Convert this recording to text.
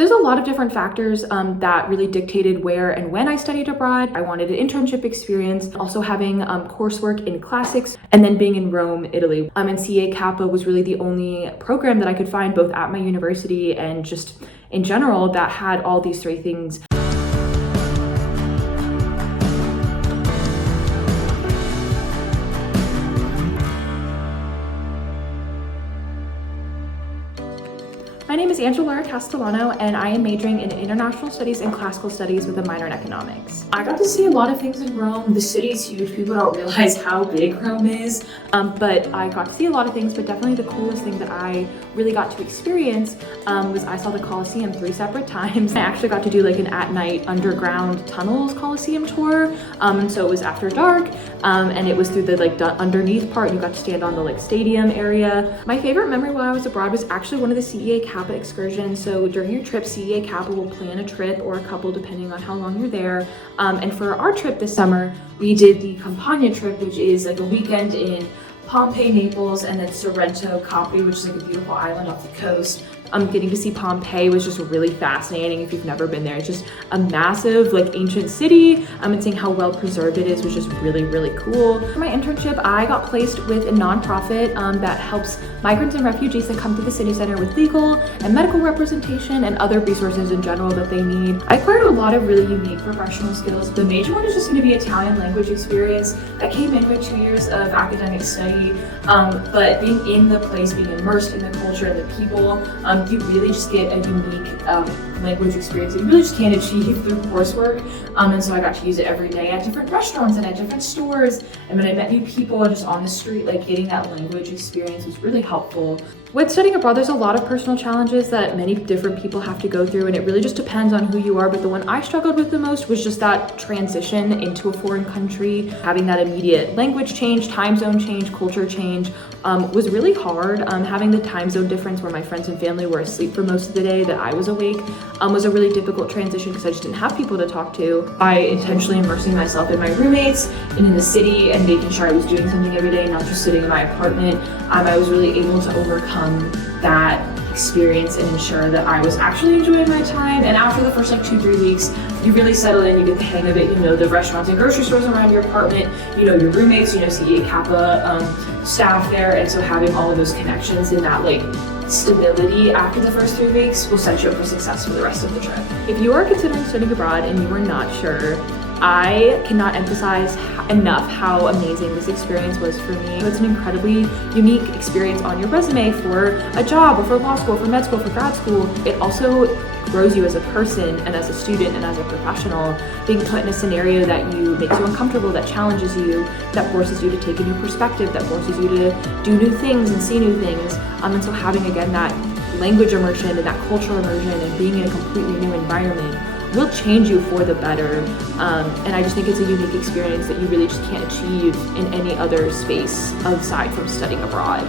there's a lot of different factors that really dictated where and when I studied abroad. I wanted an internship experience, also having coursework in classics, and then being in Rome, Italy. And CEA CAPA was really the only program that I could find both at my university and just in general that had all these three things. My name is Angelora Castellano, and I am majoring in International Studies and Classical Studies with a minor in Economics. I got to see a lot of things in Rome. The city is huge. People don't realize how big Rome is, but I got to see a lot of things, but definitely the coolest thing that I really got to experience was I saw the Coliseum 3 separate times. I actually got to do like an at-night underground tunnels Coliseum tour, and so it was after dark, and it was through the underneath part. You got to stand on the stadium area. My favorite memory while I was abroad was actually one of the CEA CAPA excursion. So during your trip, CEA CAPA will plan a trip or a couple depending on how long you're there. And for our trip this summer, we did the Campania trip, which is like a weekend in Pompeii, Naples, and then Sorrento, Capri, which is like a beautiful island off the coast. Getting to see Pompeii was just really fascinating if you've never been there. It's just a massive ancient city, and seeing how well preserved it is was just really, really cool. For my internship, I got placed with a nonprofit that helps migrants and refugees that come to the city center with legal and medical representation and other resources in general that they need. I acquired a lot of really unique professional skills. The major one is just going to be Italian language experience. That came in with 2 years of academic study, but being in the place, being immersed in the culture and the people, you really just get a unique language experience that you really just can't achieve through coursework. And so I got to use it every day at different restaurants and at different stores. And when I met new people just on the street, getting that language experience was really helpful. With studying abroad, there's a lot of personal challenges that many different people have to go through, and it really just depends on who you are. But the one I struggled with the most was just that transition into a foreign country. Having that immediate language change, time zone change, culture change was really hard. Having the time zone difference where my friends and family were asleep for most of the day that I was awake was a really difficult transition because I just didn't have people to talk to. By intentionally immersing myself in my roommates and in the city and making sure I was doing something every day, not just sitting in my apartment, I was really able to overcome that experience and ensure that I was actually enjoying my time. And after the first 2-3 weeks, you really settle in, you get the hang of it. You know the restaurants and grocery stores around your apartment, you know your roommates, you know CEA CAPA staff there, and so having all of those connections and that stability after the first 3 weeks will set you up for success for the rest of the trip. If you are considering studying abroad and you are not sure, I cannot emphasize enough how amazing this experience was for me. It's an incredibly unique experience on your resume for a job or for law school, for med school, for grad school. It also grows you as a person and as a student and as a professional. Being put in a scenario that makes you uncomfortable, that challenges you, that forces you to take a new perspective, that forces you to do new things and see new things. And so having again that language immersion and that cultural immersion and being in a completely new environment will change you for the better. And I just think it's a unique experience that you really just can't achieve in any other space aside from studying abroad.